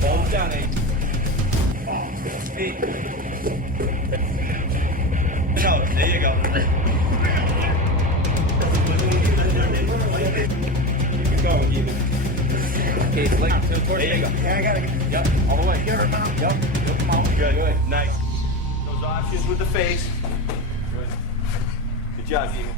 Bones down, eh? Hey. No, there you go. Keep going, even. Okay, it's like, to the torch. There you go. Yeah, I gotta get. Yep, all the way. Get her down. Yep, come on. Good, good. Nice. Those options with the face. Good. Good job, Eagle.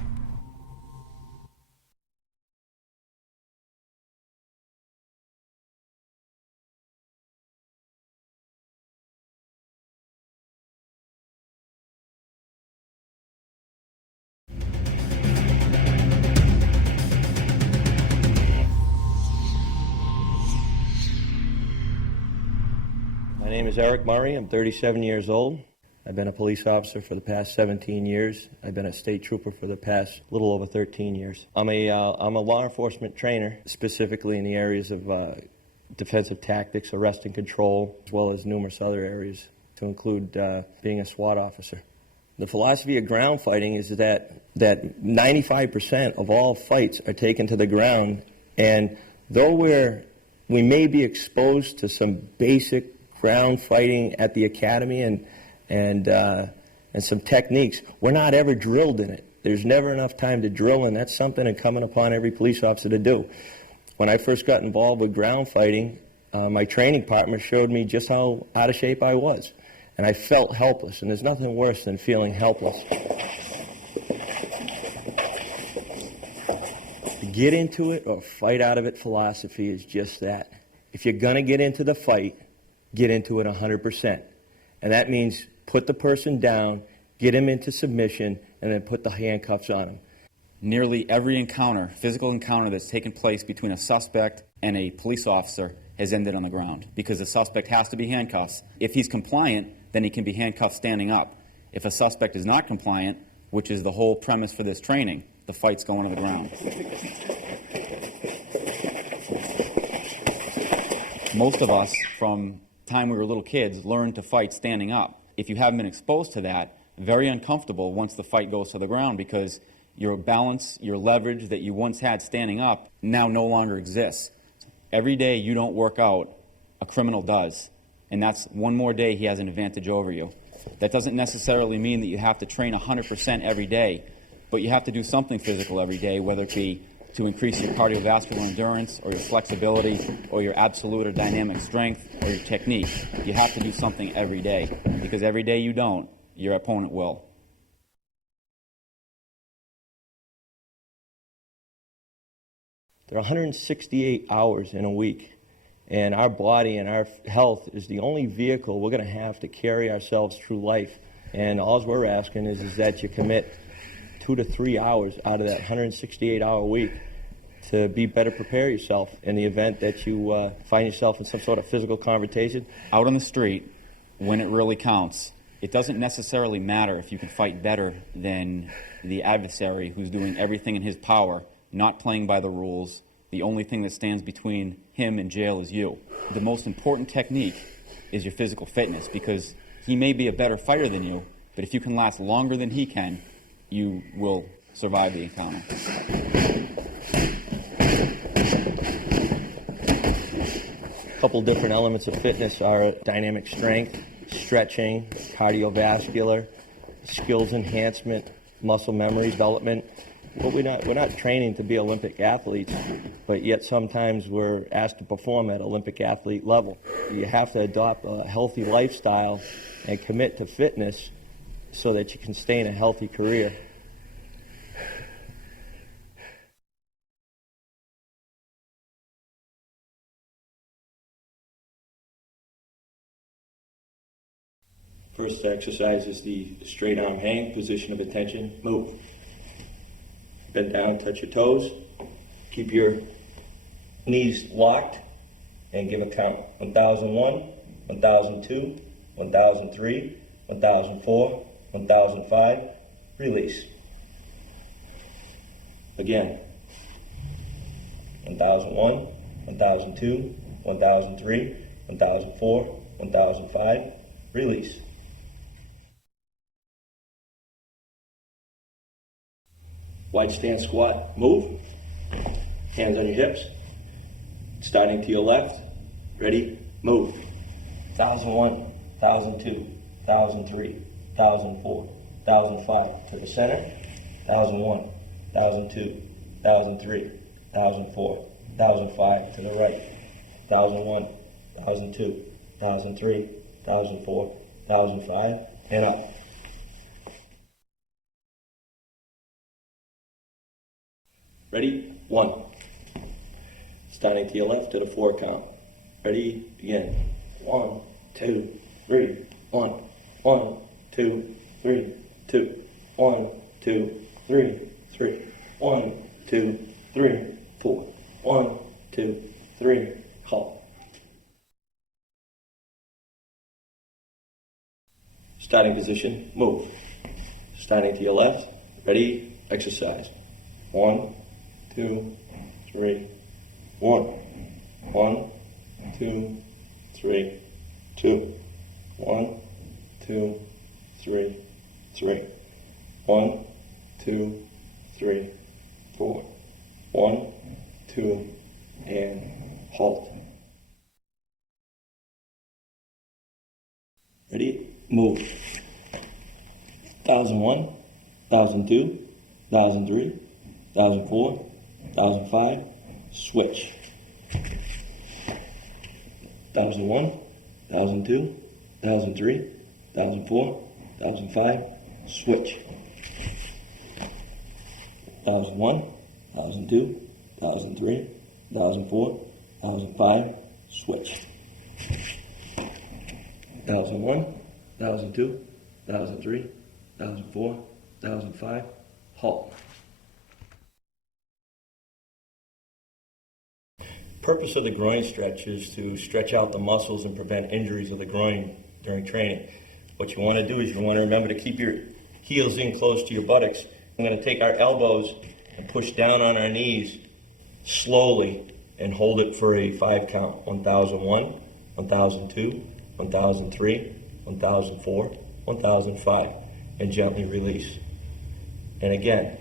My name is Eric Murray. I'm 37 years old. I've been a police officer for the past 17 years. I've been a state trooper for the past little over 13 years. I'm a law enforcement trainer, specifically in the areas of defensive tactics, arrest and control, as well as numerous other areas, to include being a SWAT officer. The philosophy of ground fighting is that 95% of all fights are taken to the ground, and though we may be exposed to some basic ground fighting at the academy and some techniques, we're not ever drilled in it. There's never enough time to drill, and that's something incumbent upon every police officer to do. When I first got involved with ground fighting, my training partner showed me just how out of shape I was, and I felt helpless, and there's nothing worse than feeling helpless. The get into it or fight out of it philosophy is just that. If you're going to get into the fight, get into it 100%. And that means put the person down, get him into submission, and then put the handcuffs on him. Nearly every encounter, physical encounter that's taken place between a suspect and a police officer has ended on the ground because the suspect has to be handcuffed. If he's compliant, then he can be handcuffed standing up. If a suspect is not compliant, which is the whole premise for this training, the fight's going to the ground. Most of us, from time we were little kids, learned to fight standing up. If you haven't been exposed to that, very uncomfortable once the fight goes to the ground because your balance, your leverage that you once had standing up now no longer exists. Every day you don't work out, a criminal does. And that's one more day he has an advantage over you. That doesn't necessarily mean that you have to train 100% every day, but you have to do something physical every day, whether it be to increase your cardiovascular endurance or your flexibility or your absolute or dynamic strength or your technique. You have to do something every day because every day you don't, your opponent will. There are 168 hours in a week, and our body and our health is the only vehicle we're going to have to carry ourselves through life. And all we're asking is that you commit 2 to 3 hours out of that 168-hour week to be better prepare yourself in the event that you find yourself in some sort of physical confrontation. Out on the street, when it really counts, it doesn't necessarily matter if you can fight better than the adversary who's doing everything in his power, not playing by the rules. The only thing that stands between him and jail is you. The most important technique is your physical fitness because he may be a better fighter than you, but if you can last longer than he can, you will survive the encounter. A couple different elements of fitness are dynamic strength, stretching, cardiovascular, skills enhancement, muscle memory development. Well, we're not training to be Olympic athletes, but yet sometimes we're asked to perform at Olympic athlete level. You have to adopt a healthy lifestyle and commit to fitness so that you can stay in a healthy career. First exercise is the straight arm hang, position of attention, move. Bend down, touch your toes. Keep your knees locked and give a count. 1001, 1002, 1003, 1004, 1005, release. Again. 1001, 1002, 1003, 1004, 1005, release. Wide stance squat, move. Hands on your hips. Starting to your left. Ready, move. 1001, 1002, 1003, 1004, 1005. To the center. 1001, 1002, 1003, 1004, 1005. To the right. 1001, 1002, 1003, 1004, 1005. And up. Ready? 1. Starting to your left to the 4 count. Ready? Begin. 1, 2, 3. 1, 1, 2, 3, 2. 1, 2, 3, 3. 1, 2, 3, 4. 1, 2, 3. Halt. Starting position. Move. Starting to your left. Ready? Exercise. 1, 2, 3, 1, 1, 2, 3, 2, 1, 2, 3, 3, 1, 2, 3, 4, 1, 2, and halt. Ready? Move. 1001, 1002, 1003, 1004, 1005, switch. 1001, 1002, 1003, 1004, 1005, switch. 1001, 1002, 1003, 1004, 1005, switch. 1001, 1002, 1003, 1004, 1005, halt. Purpose of the groin stretch is to stretch out the muscles and prevent injuries of the groin during training. What you want to do is you want to remember to keep your heels in close to your buttocks. I'm going to take our elbows and push down on our knees slowly and hold it for a 5 count. 1001, 1002, 1003, 1004, 1005, and gently release. And again,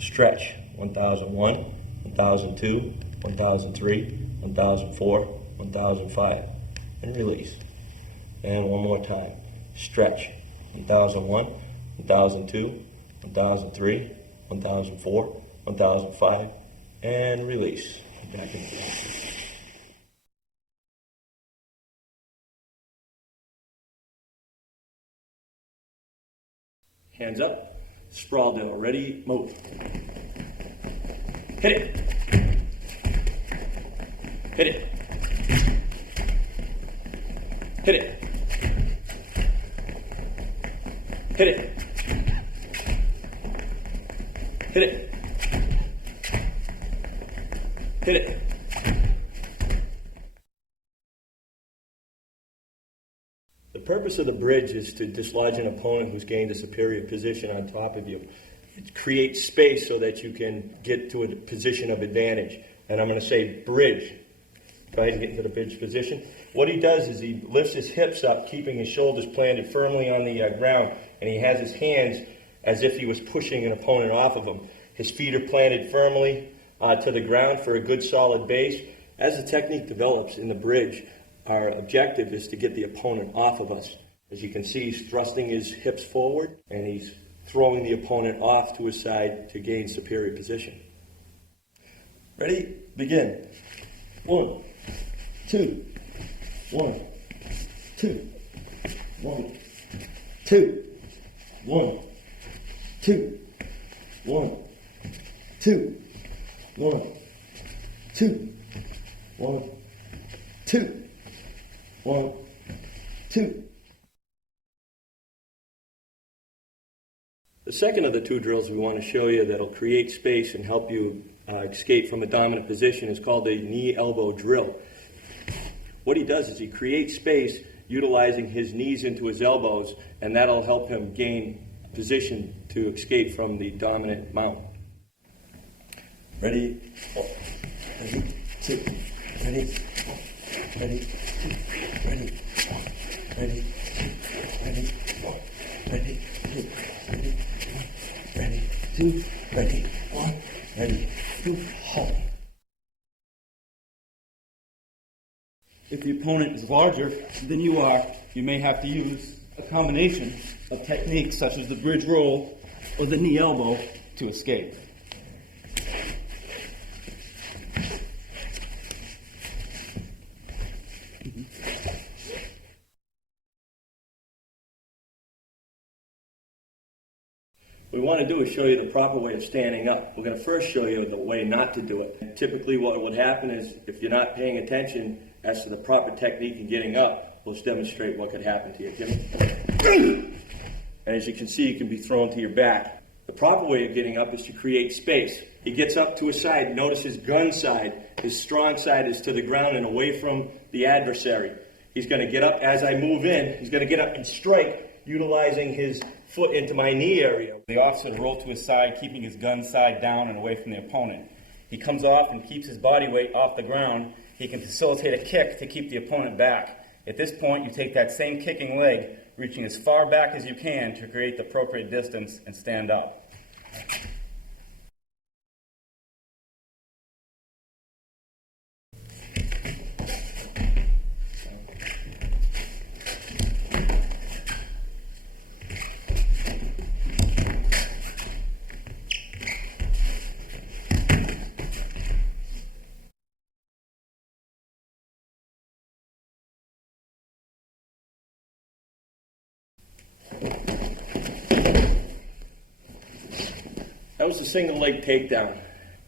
stretch. 1001, 1002, 1003, 1004, 1005, and release. And one more time. Stretch. 1001, 1002, 1003, 1004, 1005, and release. Back in place. Hands up. Sprawl down. Ready? Move. Hit it. Hit it. Hit it. Hit it. Hit it. Hit it. The purpose of the bridge is to dislodge an opponent who's gained a superior position on top of you. It creates space so that you can get to a position of advantage. And I'm going to say bridge. Go ahead and get into the bridge position. What he does is he lifts his hips up, keeping his shoulders planted firmly on the ground, and he has his hands as if he was pushing an opponent off of him. His feet are planted firmly to the ground for a good solid base. As the technique develops in the bridge, our objective is to get the opponent off of us. As you can see, he's thrusting his hips forward, and he's throwing the opponent off to his side to gain superior position. Ready? Begin. 1, 2, 1, 2, 1, 2, 1, 2, 1, 2, 1, 2, 1, 2, 1, 2. The second of the two drills we want to show you that'll create space and help you escape from a dominant position is called a knee-elbow drill. What he does is he creates space utilizing his knees into his elbows, and that'll help him gain position to escape from the dominant mount. Ready? Oh. Ready? 2. Ready? Ready? 2. Ready? Ready? 2. Ready? 1. Ready? 2. Ready? 1. Ready? 2. Ready? 1. Ready? 2. Halt. If the opponent is larger than you are, you may have to use a combination of techniques such as the bridge roll or the knee elbow to escape. What we want to do is show you the proper way of standing up. We're going to first show you the way not to do it. Typically what would happen is if you're not paying attention as to the proper technique in getting up, we'll demonstrate what could happen to you. Jimmy. And as you can see, you can be thrown to your back. The proper way of getting up is to create space. He gets up to his side. Notice his gun side, his strong side is to the ground and away from the adversary. He's going to get up as I move in. He's going to get up and strike, utilizing his foot into my knee area. The officer will roll to his side, keeping his gun side down and away from the opponent. He comes off and keeps his body weight off the ground. He can facilitate a kick to keep the opponent back. At this point, you take that same kicking leg, reaching as far back as you can to create the appropriate distance and stand up. That was a single leg takedown.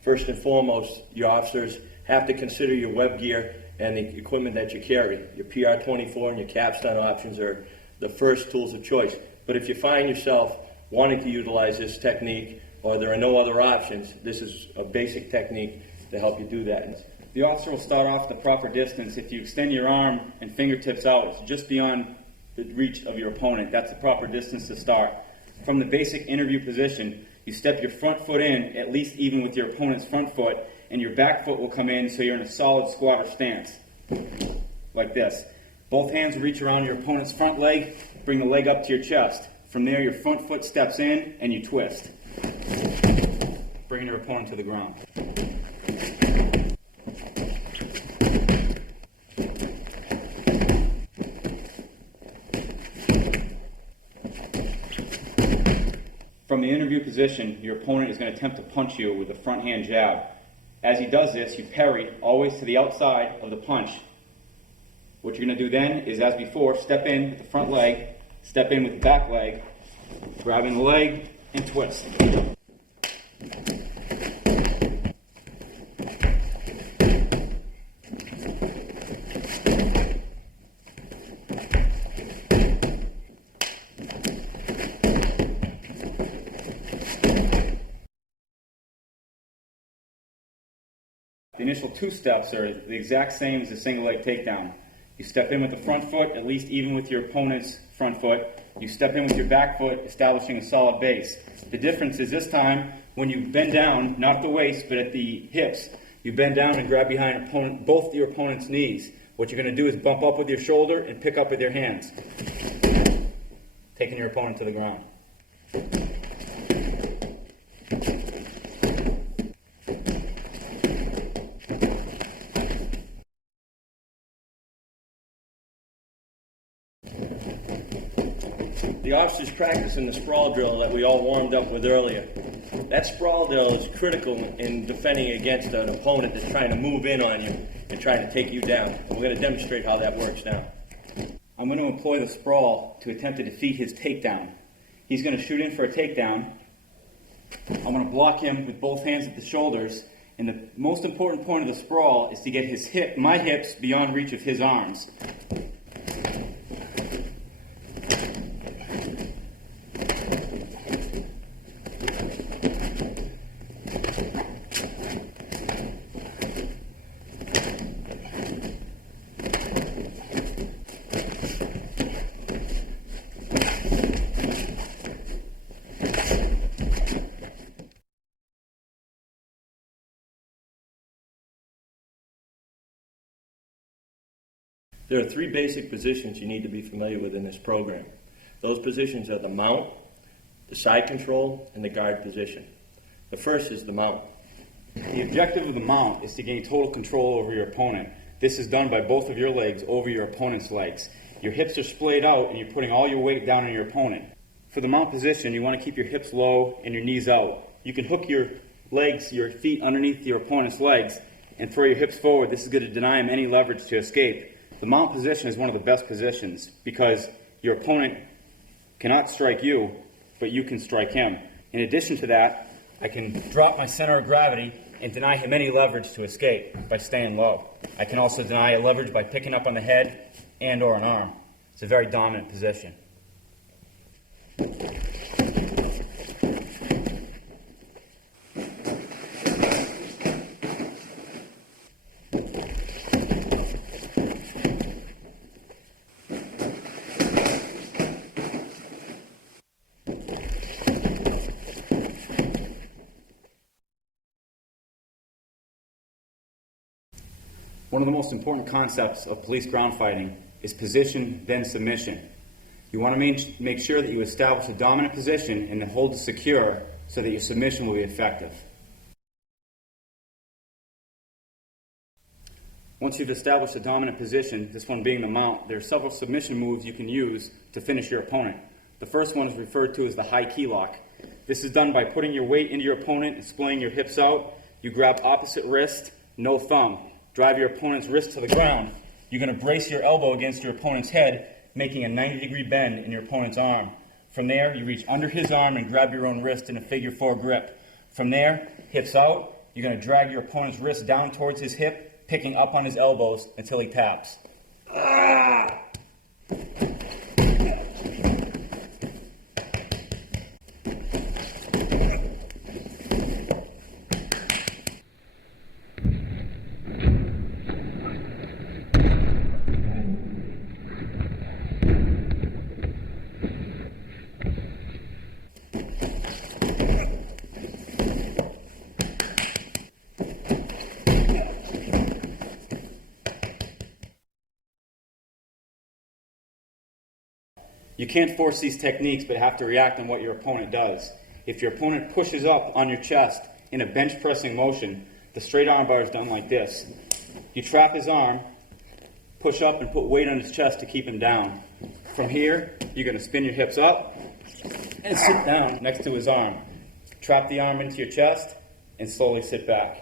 First and foremost, your officers have to consider your web gear and the equipment that you carry. Your PR-24 and your capstone options are the first tools of choice. But if you find yourself wanting to utilize this technique or there are no other options, this is a basic technique to help you do that. The officer will start off the proper distance. If you extend your arm and fingertips out, it's just beyond the reach of your opponent. That's the proper distance to start. From the basic interview position, you step your front foot in, at least even with your opponent's front foot, and your back foot will come in so you're in a solid squatter stance, like this. Both hands will reach around your opponent's front leg, bring the leg up to your chest. From there, your front foot steps in and you twist, bringing your opponent to the ground. From the interview position, your opponent is going to attempt to punch you with a front hand jab. As he does this, you parry always to the outside of the punch. What you're going to do then is, as before, step in with the front leg, step in with the back leg, grabbing the leg, and twist. The initial two steps are the exact same as the single leg takedown. You step in with the front foot, at least even with your opponent's front foot. You step in with your back foot, establishing a solid base. The difference is this time, when you bend down, not at the waist, but at the hips, you bend down and grab behind both your opponent's knees. What you're going to do is bump up with your shoulder and pick up with your hands, taking your opponent to the ground. The officers practicing the sprawl drill that we all warmed up with earlier. That sprawl drill is critical in defending against an opponent that's trying to move in on you and trying to take you down. We're going to demonstrate how that works now. I'm going to employ the sprawl to attempt to defeat his takedown. He's going to shoot in for a takedown. I'm going to block him with both hands at the shoulders. And the most important point of the sprawl is to get my hips beyond reach of his arms. There are three basic positions you need to be familiar with in this program. Those positions are the mount, the side control, and the guard position. The first is the mount. The objective of the mount is to gain total control over your opponent. This is done by both of your legs over your opponent's legs. Your hips are splayed out and you're putting all your weight down on your opponent. For the mount position, you want to keep your hips low and your knees out. You can hook your legs, your feet underneath your opponent's legs and throw your hips forward. This is going to deny him any leverage to escape. The mount position is one of the best positions because your opponent cannot strike you, but you can strike him. In addition to that, I can drop my center of gravity and deny him any leverage to escape by staying low. I can also deny a leverage by picking up on the head and or an arm. It's a very dominant position. One of the most important concepts of police ground fighting is position, then submission. You want to make sure that you establish a dominant position and the hold is secure so that your submission will be effective. Once you've established a dominant position, this one being the mount, there are several submission moves you can use to finish your opponent. The first one is referred to as the high key lock. This is done by putting your weight into your opponent and splaying your hips out. You grab opposite wrist, no thumb. Drive your opponent's wrist to the ground. You're going to brace your elbow against your opponent's head, making a 90-degree bend in your opponent's arm. From there, you reach under his arm and grab your own wrist in a figure 4 grip. From there, hips out, you're going to drag your opponent's wrist down towards his hip, picking up on his elbows until he taps. You can't force these techniques, but have to react on what your opponent does. If your opponent pushes up on your chest in a bench pressing motion, the straight arm bar is done like this. You trap his arm, push up and put weight on his chest to keep him down. From here, you're going to spin your hips up and sit down next to his arm. Trap the arm into your chest and slowly sit back.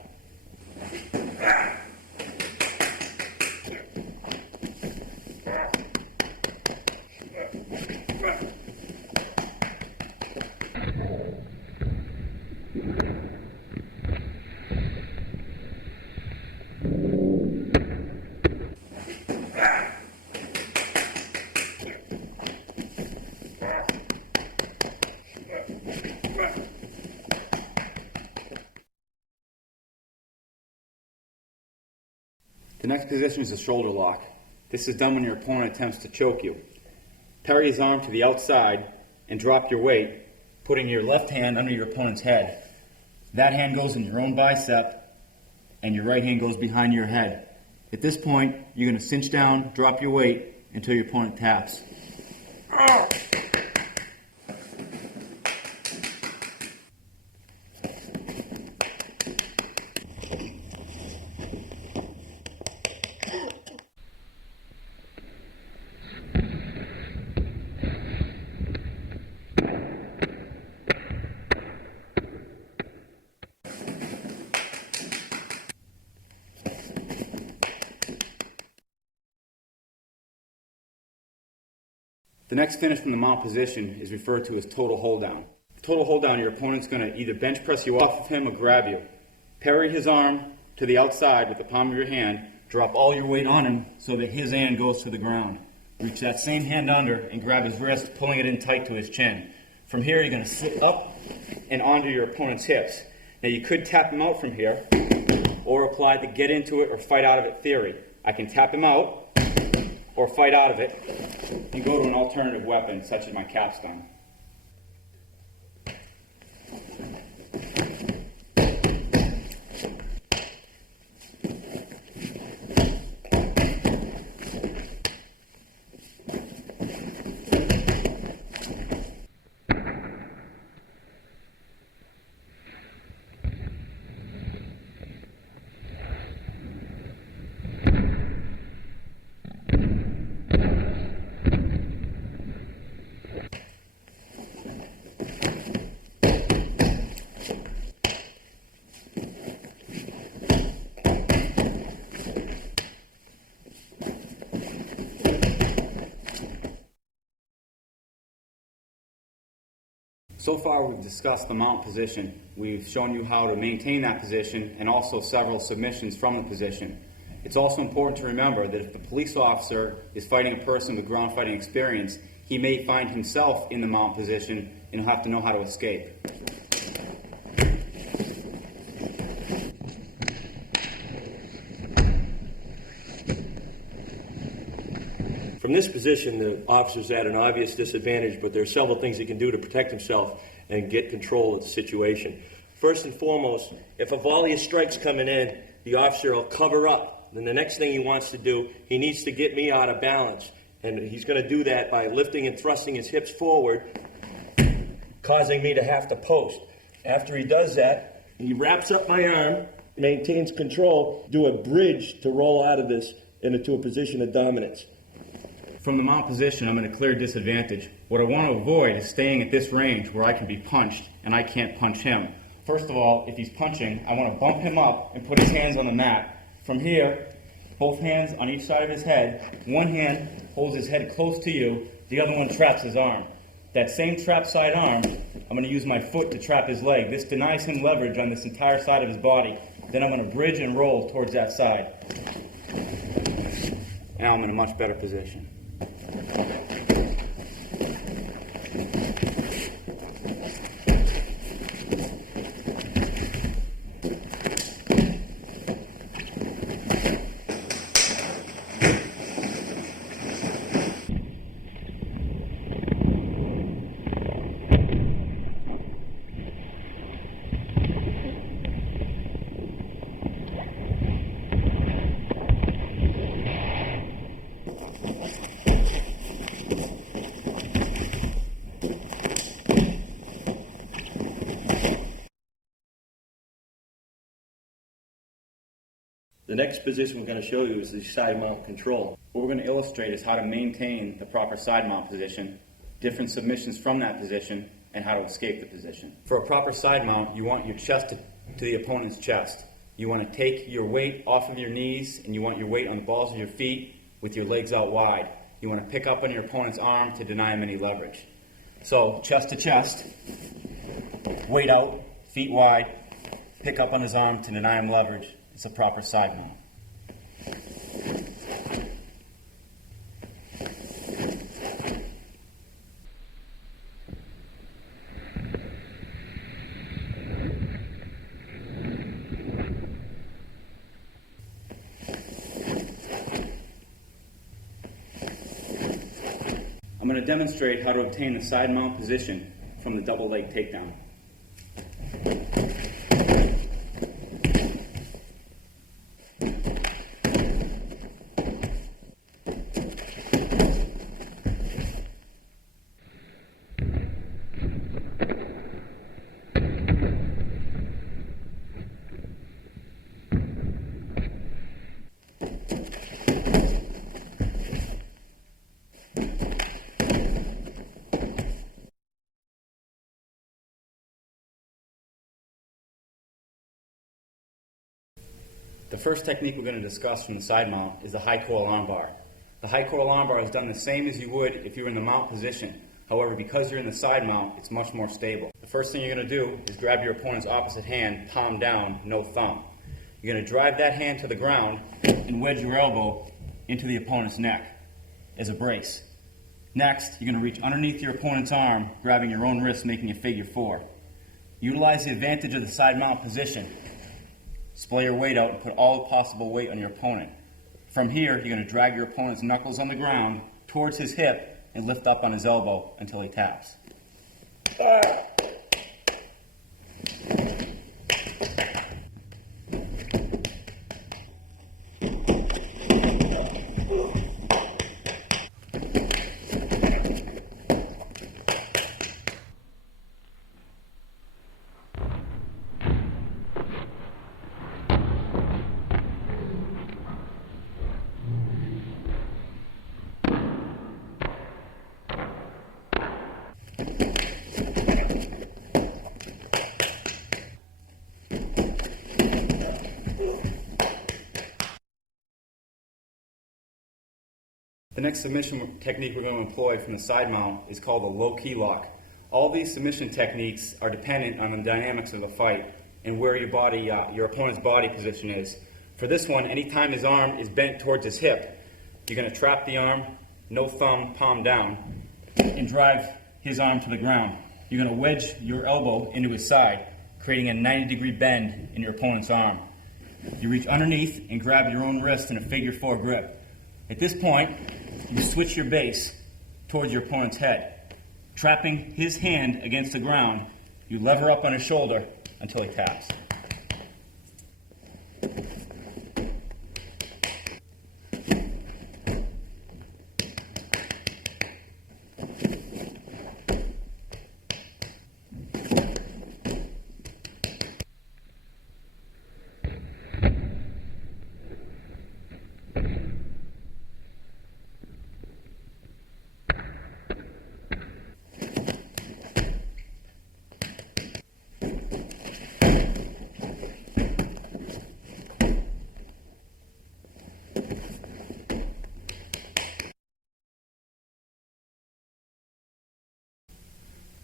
The next position is a shoulder lock. This is done when your opponent attempts to choke you. Parry his arm to the outside and drop your weight, putting your left hand under your opponent's head. That hand goes in your own bicep, and your right hand goes behind your head. At this point, you're going to cinch down, drop your weight until your opponent taps. The next finish from the mount position is referred to as total hold down. The total hold down, your opponent's going to either bench press you off of him or grab you. Parry his arm to the outside with the palm of your hand, drop all your weight on him so that his hand goes to the ground. Reach that same hand under and grab his wrist, pulling it in tight to his chin. From here, you're going to sit up and onto your opponent's hips. Now, you could tap him out from here or apply the get into it or fight out of it theory. I can tap him out or fight out of it and go to an alternative weapon, such as my capstone. So far we've discussed the mount position. We've shown you how to maintain that position and also several submissions from the position. It's also important to remember that if the police officer is fighting a person with ground fighting experience, he may find himself in the mount position and he'll have to know how to escape. From this position, the officer's at an obvious disadvantage, but there are several things he can do to protect himself and get control of the situation. First and foremost, if a volley of strikes coming in, the officer will cover up. Then the next thing he wants to do, he needs to get me out of balance. And he's going to do that by lifting and thrusting his hips forward, causing me to have to post. After he does that, he wraps up my arm, maintains control, do a bridge to roll out of this into a position of dominance. From the mount position, I'm at a clear disadvantage. What I want to avoid is staying at this range where I can be punched and I can't punch him. First of all, if he's punching, I want to bump him up and put his hands on the mat. From here, both hands on each side of his head. One hand holds his head close to you, the other one traps his arm. That same trap side arm, I'm going to use my foot to trap his leg. This denies him leverage on this entire side of his body. Then I'm going to bridge and roll towards that side. Now I'm in a much better position. The next position we're going to show you is the side mount control. What we're going to illustrate is how to maintain the proper side mount position, different submissions from that position, and how to escape the position. For a proper side mount, you want your chest to the opponent's chest. You want to take your weight off of your knees, and you want your weight on the balls of your feet with your legs out wide. You want to pick up on your opponent's arm to deny him any leverage. So, chest to chest, weight out, feet wide, pick up on his arm to deny him leverage. It's a proper side mount. I'm going to demonstrate how to obtain the side mount position from the double leg takedown. The first technique we're going to discuss from the side mount is the high coil armbar. The high coil armbar is done the same as you would if you were in the mount position. However, because you're in the side mount, it's much more stable. The first thing you're going to do is grab your opponent's opposite hand, palm down, no thumb. You're going to drive that hand to the ground and wedge your elbow into the opponent's neck as a brace. Next, you're going to reach underneath your opponent's arm, grabbing your own wrist, making a figure four. Utilize the advantage of the side mount position. Splay your weight out and put all the possible weight on your opponent. From here, you're going to drag your opponent's knuckles on the ground towards his hip and lift up on his elbow until he taps. The next submission technique we're going to employ from the side mount is called a low key lock. All these submission techniques are dependent on the dynamics of the fight and where your opponent's body position is. For this one, anytime his arm is bent towards his hip, you're going to trap the arm, no thumb, palm down, and drive his arm to the ground. You're going to wedge your elbow into his side, creating a 90-degree bend in your opponent's arm. You reach underneath and grab your own wrist in a figure 4 grip. At this point, you switch your base towards your opponent's head. Trapping his hand against the ground, you lever up on his shoulder until he taps.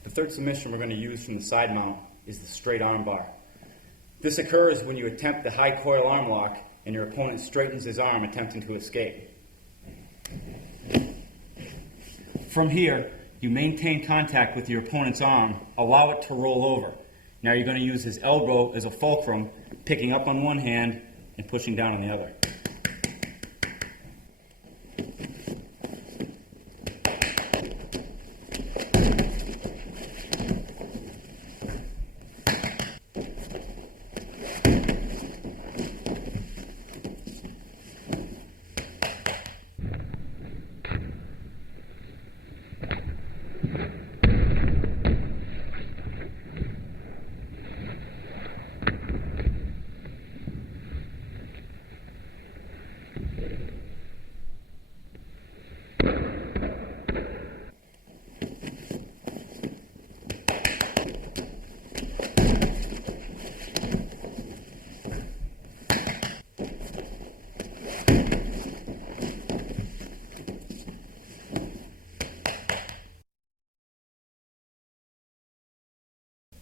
The third submission we're going to use from the side mount is the straight arm bar. This occurs when you attempt the high coil arm lock and your opponent straightens his arm attempting to escape. From here, you maintain contact with your opponent's arm, allow it to roll over. Now you're going to use his elbow as a fulcrum, picking up on one hand and pushing down on the other.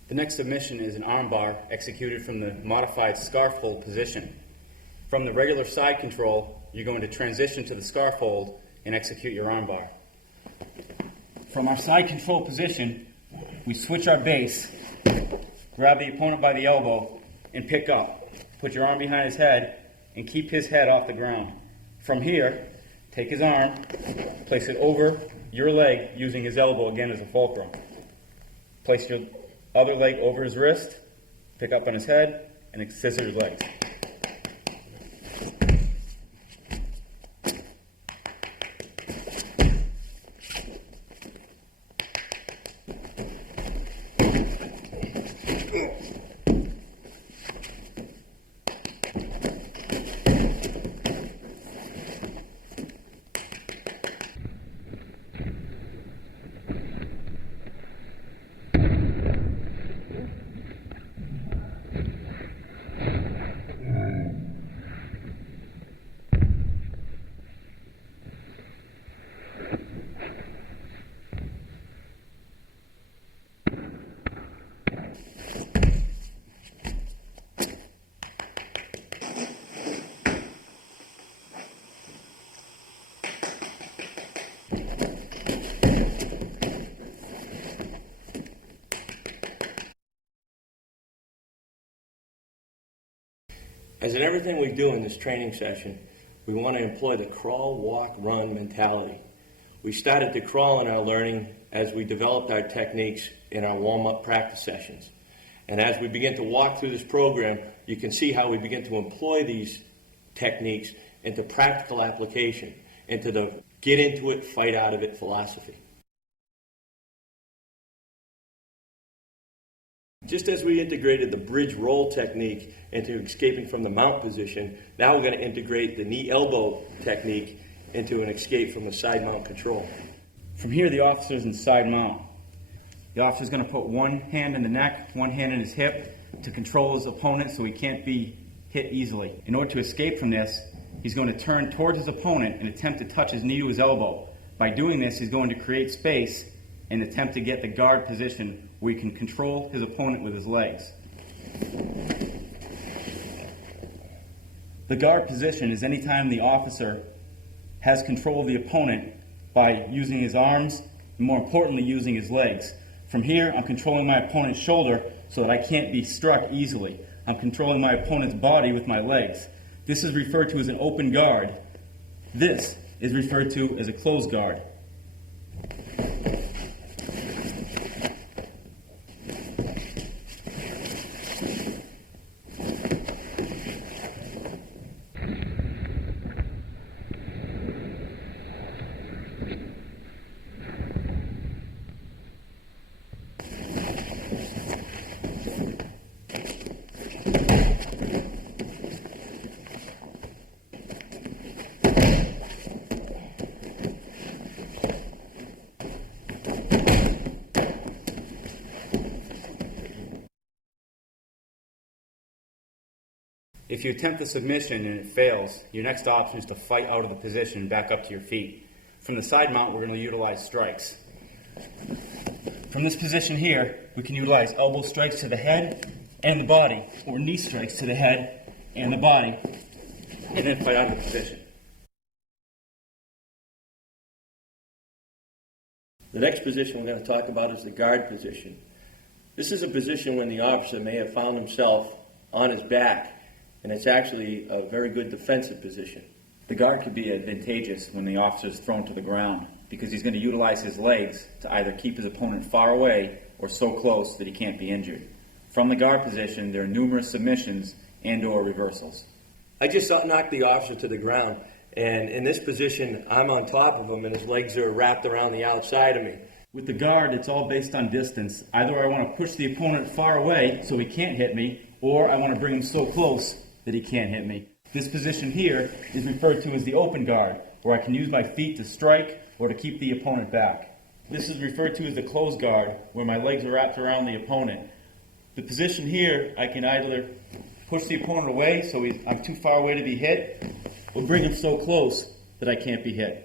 The next submission is an arm bar executed from the modified scarf hold position. From the regular side control, you're going to transition to the scarf hold and execute your arm bar. From our side control position, we switch our base, grab the opponent by the elbow, and pick up. Put your arm behind his head and keep his head off the ground. From here, take his arm, place it over your leg using his elbow again as a fulcrum. Place your other leg over his wrist, pick up on his head, and scissor his legs. As in everything we do in this training session, we want to employ the crawl, walk, run mentality. We started to crawl in our learning as we developed our techniques in our warm-up practice sessions. And as we begin to walk through this program, you can see how we begin to employ these techniques into practical application, into the get into it, fight out of it philosophy. Just as we integrated the bridge roll technique into escaping from the mount position, now we're going to integrate the knee elbow technique into an escape from the side mount control. From here, the officer's in side mount. The officer's going to put one hand in the neck, one hand in his hip to control his opponent so he can't be hit easily. In order to escape from this, he's going to turn towards his opponent and attempt to touch his knee to his elbow. By doing this, he's going to create space and attempt to get the guard position where he can control his opponent with his legs. The guard position is any time the officer has control of the opponent by using his arms, and more importantly, using his legs. From here, I'm controlling my opponent's shoulder so that I can't be struck easily. I'm controlling my opponent's body with my legs. This is referred to as an open guard. This is referred to as a closed guard. If you attempt the submission and it fails, your next option is to fight out of the position and back up to your feet. From the side mount, we're going to utilize strikes. From this position here, we can utilize elbow strikes to the head and the body, or knee strikes to the head and the body, and then fight out of the position. The next position we're going to talk about is the guard position. This is a position when the officer may have found himself on his back, and it's actually a very good defensive position. The guard could be advantageous when the officer is thrown to the ground because he's going to utilize his legs to either keep his opponent far away or so close that he can't be injured. From the guard position, there are numerous submissions and/or reversals. I just knocked the officer to the ground, and in this position, I'm on top of him, and his legs are wrapped around the outside of me. With the guard, it's all based on distance. Either I want to push the opponent far away so he can't hit me, or I want to bring him so close that he can't hit me. This position here is referred to as the open guard, where I can use my feet to strike or to keep the opponent back. This is referred to as the closed guard, where my legs are wrapped around the opponent. The position here, I can either push the opponent away so I'm too far away to be hit, or bring him so close that I can't be hit.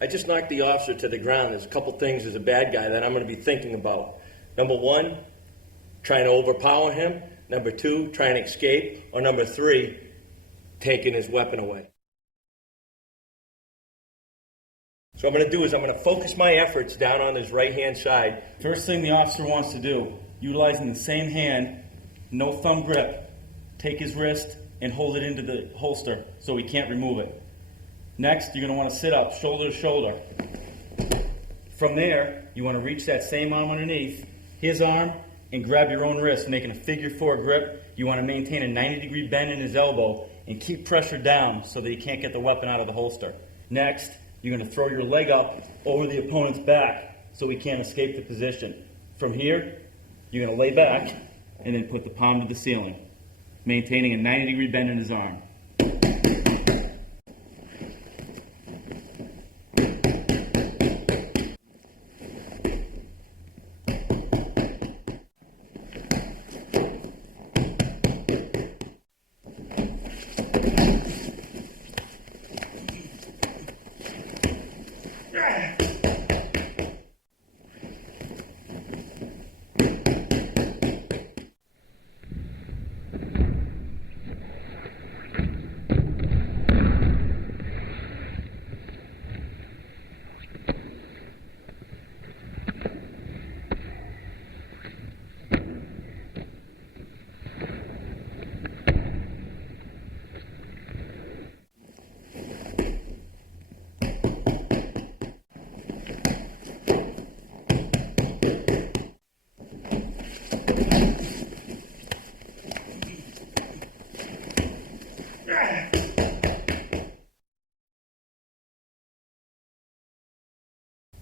I just knocked the officer to the ground. There's a couple things as a bad guy that I'm going to be thinking about. Number one, trying to overpower him. Number two, trying to escape. Or number three, taking his weapon away. So what I'm going to do is I'm going to focus my efforts down on his right-hand side. First thing the officer wants to do, utilizing the same hand, no thumb grip, take his wrist and hold it into the holster so he can't remove it. Next, you're going to want to sit up, shoulder to shoulder. From there, you want to reach that same arm underneath his arm and grab your own wrist, making a figure four grip. You want to maintain a 90-degree bend in his elbow and keep pressure down so that he can't get the weapon out of the holster. Next, you're going to throw your leg up over the opponent's back so he can't escape the position. From here, you're going to lay back and then put the palm to the ceiling, maintaining a 90-degree bend in his arm.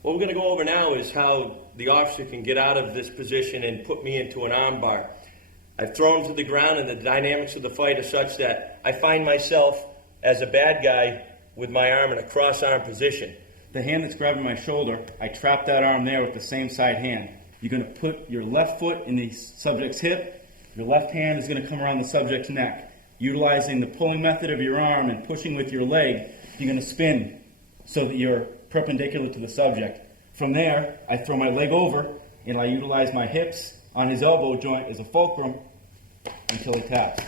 What we're going to go over now is how the officer can get out of this position and put me into an arm bar. I've thrown him to the ground, and the dynamics of the fight are such that I find myself as a bad guy with my arm in a cross-arm position. The hand that's grabbing my shoulder, I trap that arm there with the same side hand. You're going to put your left foot in the subject's hip. Your left hand is going to come around the subject's neck. Utilizing the pulling method of your arm and pushing with your leg, you're going to spin so that you're perpendicular to the subject. From there, I throw my leg over, and I utilize my hips on his elbow joint as a fulcrum until he taps.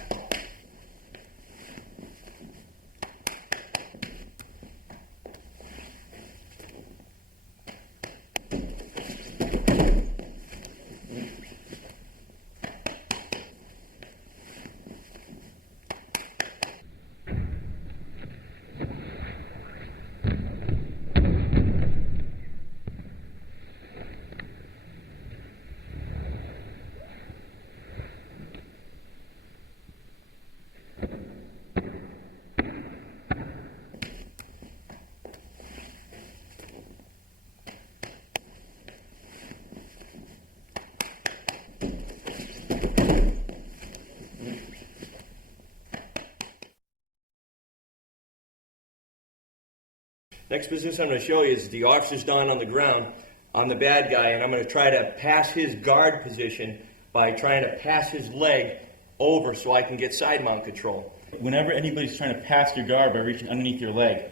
Next position I'm going to show you is the officer's down on the ground. I'm the bad guy, and I'm going to try to pass his guard position by trying to pass his leg over so I can get side mount control. Whenever anybody's trying to pass your guard by reaching underneath your leg,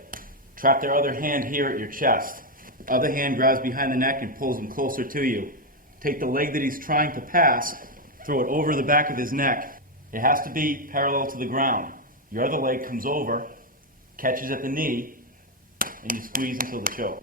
trap their other hand here at your chest. Other hand grabs behind the neck and pulls him closer to you. Take the leg that he's trying to pass, throw it over the back of his neck. It has to be parallel to the ground. Your other leg comes over, catches at the knee, and you squeeze until the choke.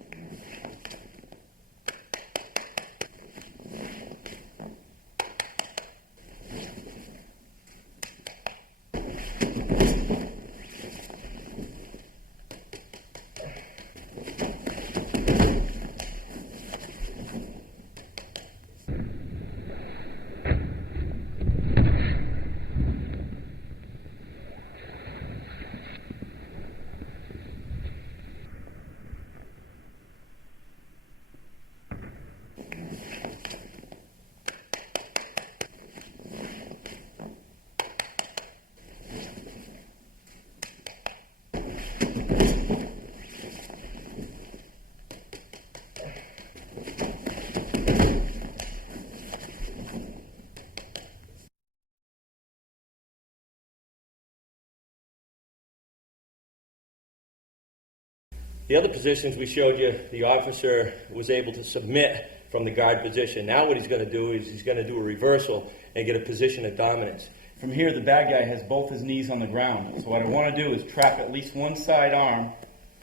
The other positions we showed you, the officer was able to submit from the guard position. Now what he's going to do is he's going to do a reversal and get a position of dominance. From here, the bad guy has both his knees on the ground. So what I want to do is trap at least one side arm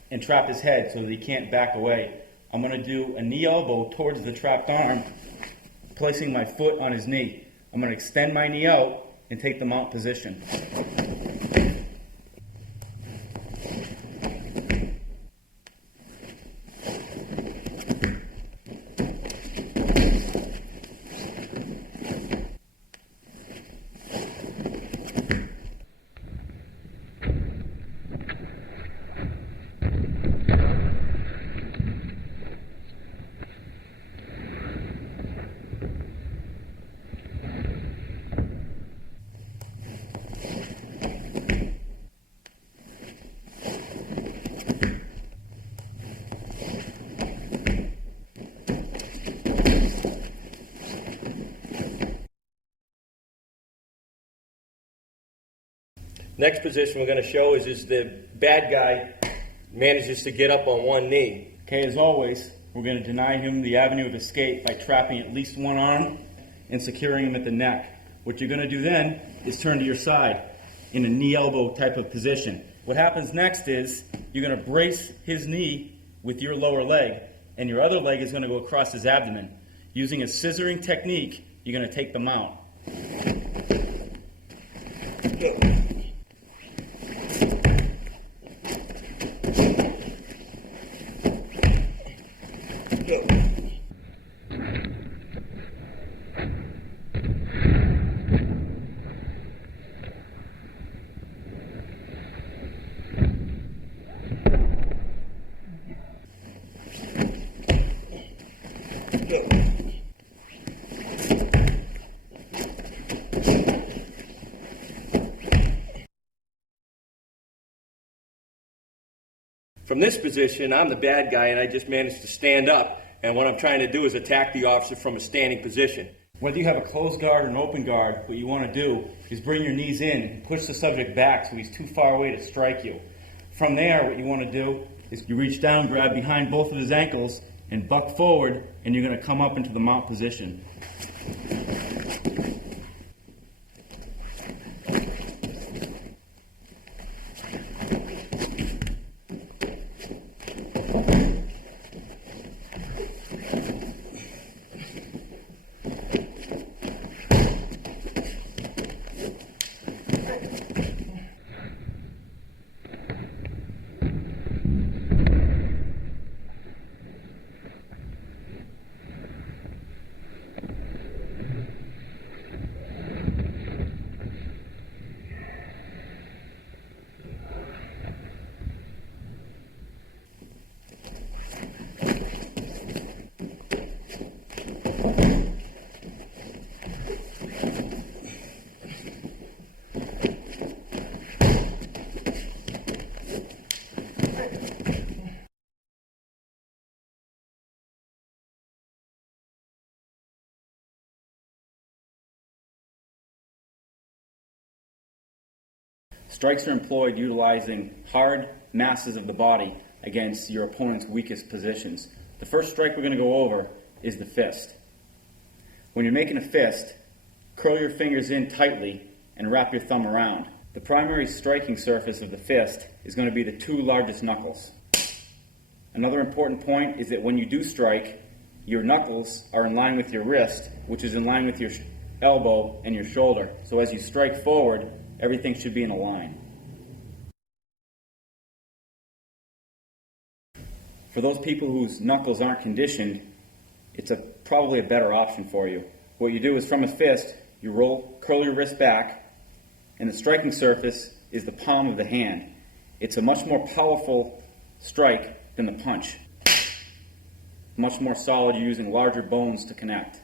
and trap his head so that he can't back away. I'm going to do a knee elbow towards the trapped arm, placing my foot on his knee. I'm going to extend my knee out and take the mount position. Next position we're going to show is the bad guy manages to get up on one knee. Okay, as always, we're going to deny him the avenue of escape by trapping at least one arm and securing him at the neck. What you're going to do then is turn to your side in a knee elbow type of position. What happens next is you're going to brace his knee with your lower leg, and your other leg is going to go across his abdomen. Using a scissoring technique, you're going to take the mount. From this position, I'm the bad guy and I just managed to stand up, and what I'm trying to do is attack the officer from a standing position. Whether you have a closed guard or an open guard, what you want to do is bring your knees in and push the subject back so he's too far away to strike you. From there, what you want to do is you reach down, grab behind both of his ankles, and buck forward, and you're going to come up into the mount position. Strikes are employed utilizing hard masses of the body against your opponent's weakest positions. The first strike we're going to go over is the fist. When you're making a fist, curl your fingers in tightly and wrap your thumb around. The primary striking surface of the fist is going to be the two largest knuckles. Another important point is that when you do strike, your knuckles are in line with your wrist, which is in line with your elbow and your shoulder. So as you strike forward, everything should be in a line. For those people whose knuckles aren't conditioned, it's probably a better option for you. What you do is from a fist, you curl your wrist back, and the striking surface is the palm of the hand. It's a much more powerful strike than the punch. Much more solid, you're using larger bones to connect.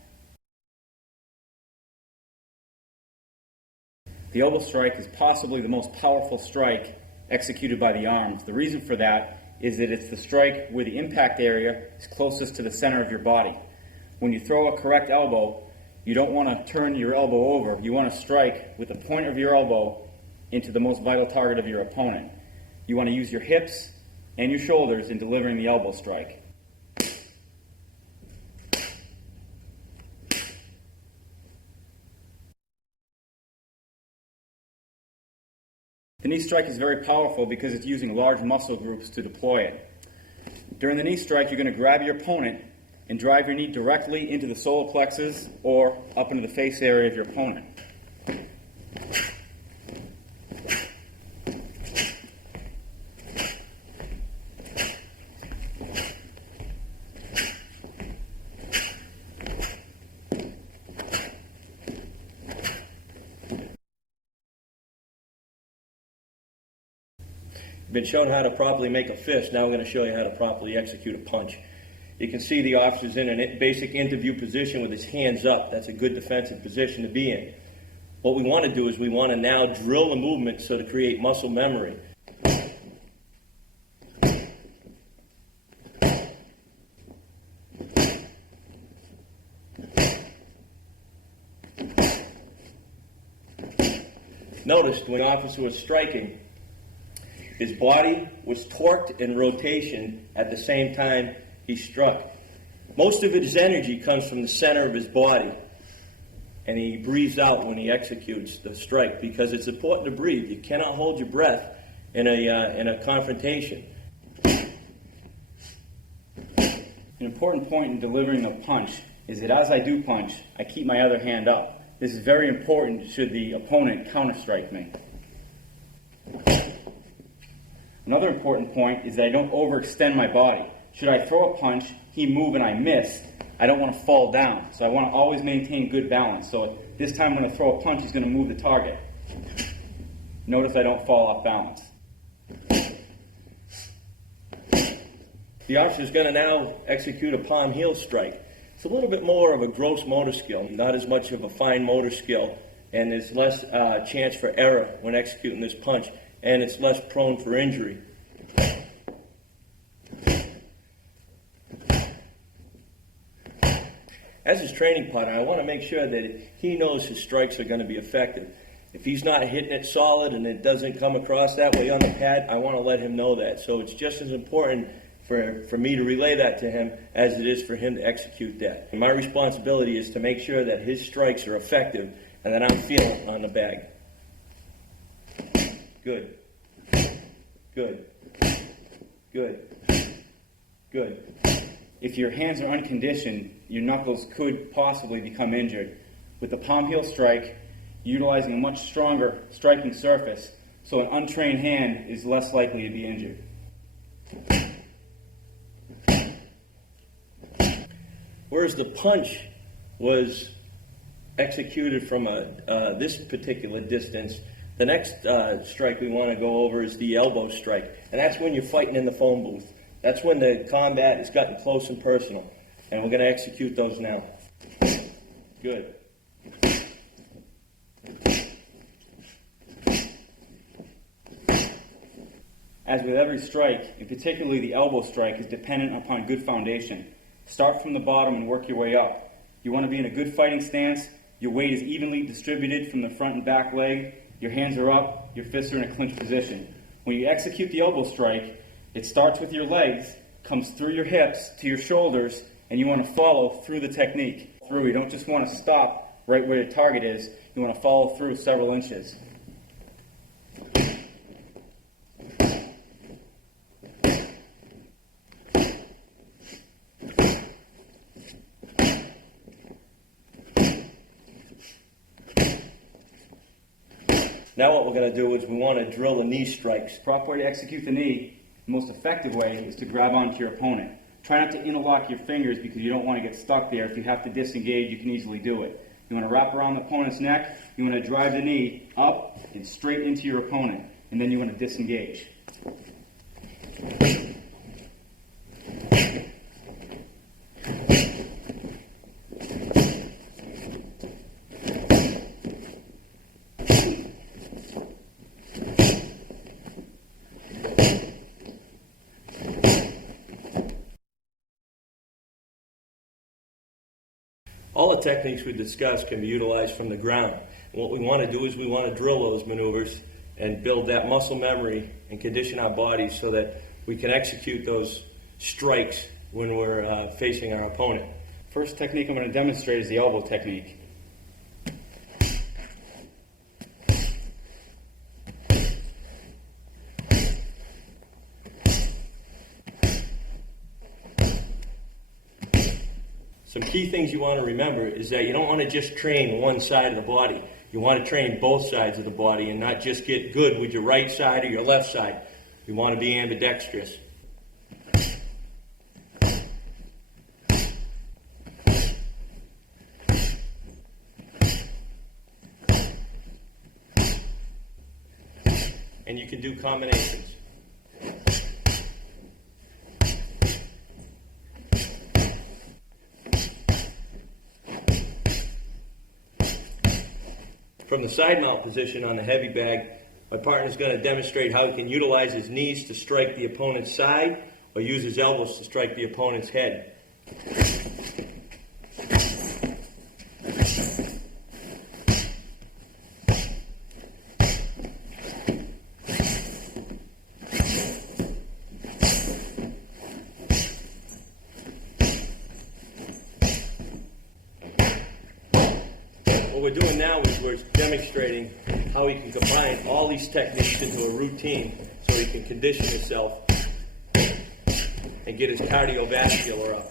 The elbow strike is possibly the most powerful strike executed by the arms. The reason for that is that it's the strike where the impact area is closest to the center of your body. When you throw a correct elbow, you don't want to turn your elbow over. You want to strike with the point of your elbow into the most vital target of your opponent. You want to use your hips and your shoulders in delivering the elbow strike. The knee strike is very powerful because it's using large muscle groups to deploy it. During the knee strike, you're going to grab your opponent and drive your knee directly into the solar plexus or up into the face area of your opponent. Been shown how to properly make a fist. Now I'm going to show you how to properly execute a punch. You can see the officer's in a basic interview position with his hands up. That's a good defensive position to be in. What we want to do is we want to now drill the movement so to create muscle memory. Notice when the officer was striking, his body was torqued in rotation at the same time he struck. Most of his energy comes from the center of his body, and he breathes out when he executes the strike because it's important to breathe. You cannot hold your breath in a confrontation. An important point in delivering a punch is that as I do punch, I keep my other hand up. This is very important should the opponent counter-strike me. Another important point is that I don't overextend my body. Should I throw a punch, he move and I miss, I don't want to fall down. So I want to always maintain good balance. So this time when I throw a punch, he's going to move the target. Notice I don't fall off balance. The officer is going to now execute a palm heel strike. It's a little bit more of a gross motor skill, not as much of a fine motor skill, and there's less chance for error when executing this punch, and it's less prone for injury. As his training partner, I want to make sure that he knows his strikes are going to be effective. If he's not hitting it solid and it doesn't come across that way on the pad, I want to let him know that. So it's just as important for me to relay that to him as it is for him to execute that. And my responsibility is to make sure that his strikes are effective and that I'm feeling on the bag. Good. Good. Good. Good. If your hands are unconditioned, your knuckles could possibly become injured. With the palm heel strike, utilizing a much stronger striking surface, so an untrained hand is less likely to be injured. Whereas the punch was executed from this particular distance, the next strike we want to go over is the elbow strike. And that's when you're fighting in the phone booth. That's when the combat has gotten close and personal. And we're going to execute those now. Good. As with every strike, and particularly the elbow strike, is dependent upon good foundation. Start from the bottom and work your way up. You want to be in a good fighting stance. Your weight is evenly distributed from the front and back leg. Your hands are up. Your fists are in a clinch position. When you execute the elbow strike, it starts with your legs, comes through your hips to your shoulders, and you want to follow through the technique. You don't just want to stop right where your target is. You want to follow through several inches. Now what we're going to do is we want to drill the knee strikes. The proper way to execute the knee, the most effective way, is to grab onto your opponent. Try not to interlock your fingers because you don't want to get stuck there. If you have to disengage, you can easily do it. You want to wrap around the opponent's neck. You want to drive the knee up and straight into your opponent. And then you want to disengage. All the techniques we discussed can be utilized from the ground. And what we want to do is we want to drill those maneuvers and build that muscle memory and condition our bodies so that we can execute those strikes when we're facing our opponent. First technique I'm going to demonstrate is the elbow technique. Some key things you want to remember is that you don't want to just train one side of the body. You want to train both sides of the body and not just get good with your right side or your left side. You want to be ambidextrous. And you can do combinations. From the side mount position on the heavy bag, my partner is going to demonstrate how he can utilize his knees to strike the opponent's side or use his elbows to strike the opponent's head. What we're doing now is we're demonstrating how he can combine all these techniques into a routine so he can condition himself and get his cardiovascular up.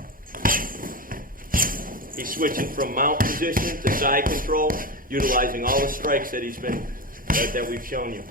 He's switching from mount position to side control, utilizing all the strikes that that we've shown you.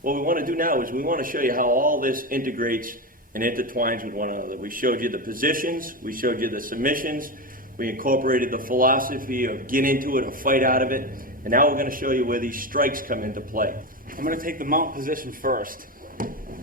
What we want to do now is we want to show you how all this integrates and intertwines with one another. We showed you the positions, we showed you the submissions, we incorporated the philosophy of get into it or fight out of it, and now we're going to show you where these strikes come into play. I'm going to take the mount position first.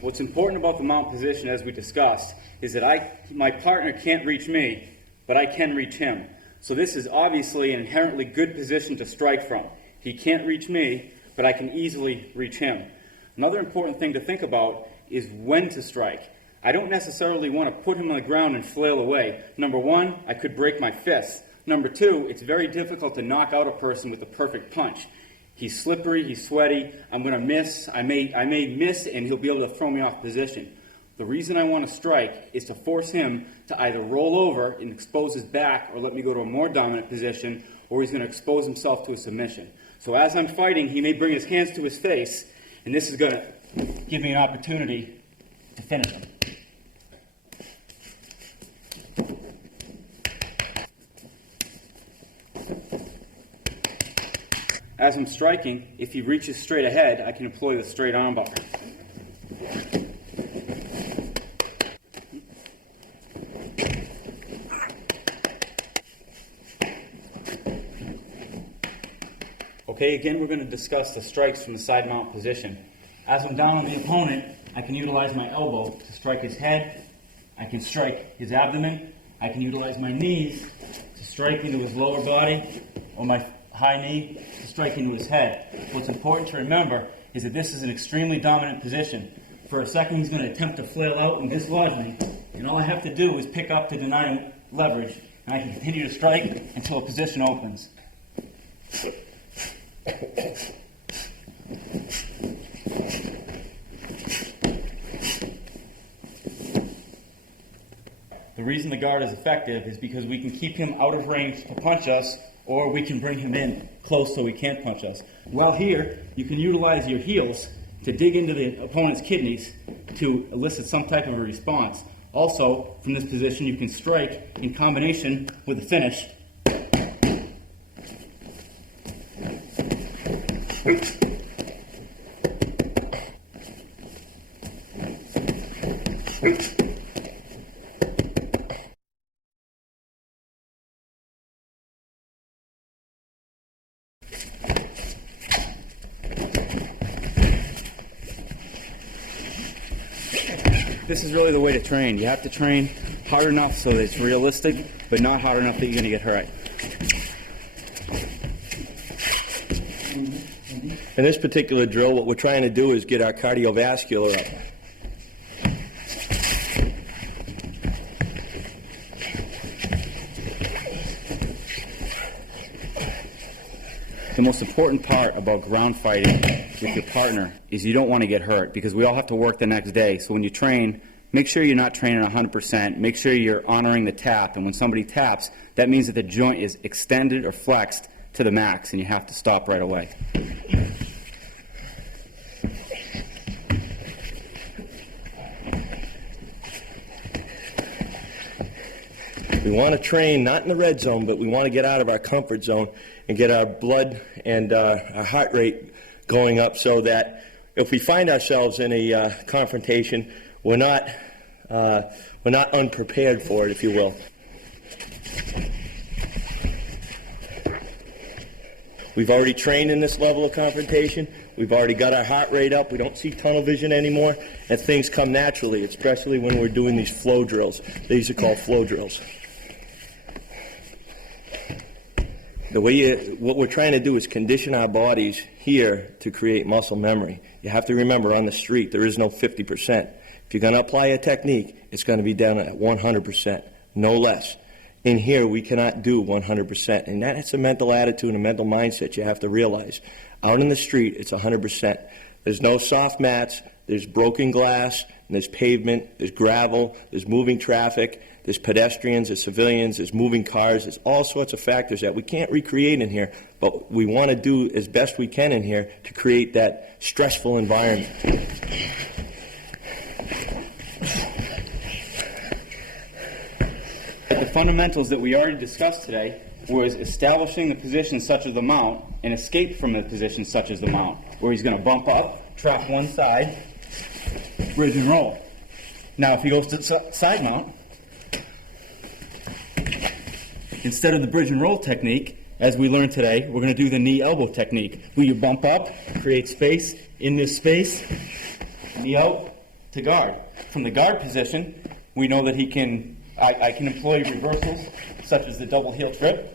What's important about the mount position, as we discussed, is that my partner can't reach me, but I can reach him. So this is obviously an inherently good position to strike from. He can't reach me, but I can easily reach him. Another important thing to think about is when to strike. I don't necessarily want to put him on the ground and flail away. Number one, I could break my fist. Number two, it's very difficult to knock out a person with a perfect punch. He's slippery, he's sweaty, I'm going to miss, I may miss, and he'll be able to throw me off position. The reason I want to strike is to force him to either roll over and expose his back or let me go to a more dominant position, or he's going to expose himself to a submission. So as I'm fighting, he may bring his hands to his face, and this is going to give me an opportunity to finish him. As I'm striking, if he reaches straight ahead, I can employ the straight arm bar. Okay, again, we're going to discuss the strikes from the side mount position. As I'm down on the opponent, I can utilize my elbow to strike his head. I can strike his abdomen. I can utilize my knees to strike into his lower body, or my high knee to strike into his head. What's important to remember is that this is an extremely dominant position. For a second, he's going to attempt to flail out and dislodge me, and all I have to do is pick up to deny him leverage, and I can continue to strike until a position opens. The reason the guard is effective is because we can keep him out of range to punch us, or we can bring him in close so he can't punch us. While here, you can utilize your heels to dig into the opponent's kidneys to elicit some type of a response. Also, from this position, you can strike in combination with the finish. This is really the way to train. You have to train hard enough so that it's realistic, but not hard enough that you're going to get hurt. In this particular drill, what we're trying to do is get our cardiovascular up. The most important part about ground fighting with your partner is you don't want to get hurt, because we all have to work the next day. So when you train, make sure you're not training 100%. Make sure you're honoring the tap. And when somebody taps, that means that the joint is extended or flexed to the max, and you have to stop right away. We want to train not in the red zone, but we want to get out of our comfort zone and get our blood and our heart rate going up, so that if we find ourselves in a confrontation, we're not unprepared for it, if you will. We've already trained in this level of confrontation. We've already got our heart rate up. We don't see tunnel vision anymore, and things come naturally, especially when we're doing these flow drills. These are called flow drills. What we're trying to do is condition our bodies here to create muscle memory. You have to remember, on the street, there is no 50%. If you're going to apply a technique, it's going to be done at 100%, no less. In here, we cannot do 100%, and that's a mental attitude and a mental mindset you have to realize. Out in the street, it's 100%. There's no soft mats, there's broken glass, and there's pavement, there's gravel, there's moving traffic, there's pedestrians, there's civilians, there's moving cars, there's all sorts of factors that we can't recreate in here, but we want to do as best we can in here to create that stressful environment. The fundamentals that we already discussed today was establishing the position such as the mount and escape from the position such as the mount, where he's going to bump up, trap one side, bridge and roll. Now, if he goes to side mount, instead of the bridge and roll technique, as we learned today, we're going to do the knee elbow technique, where you bump up, create space, in this space, knee out to guard. From the guard position, we know that I can employ reversals, such as the double heel trip,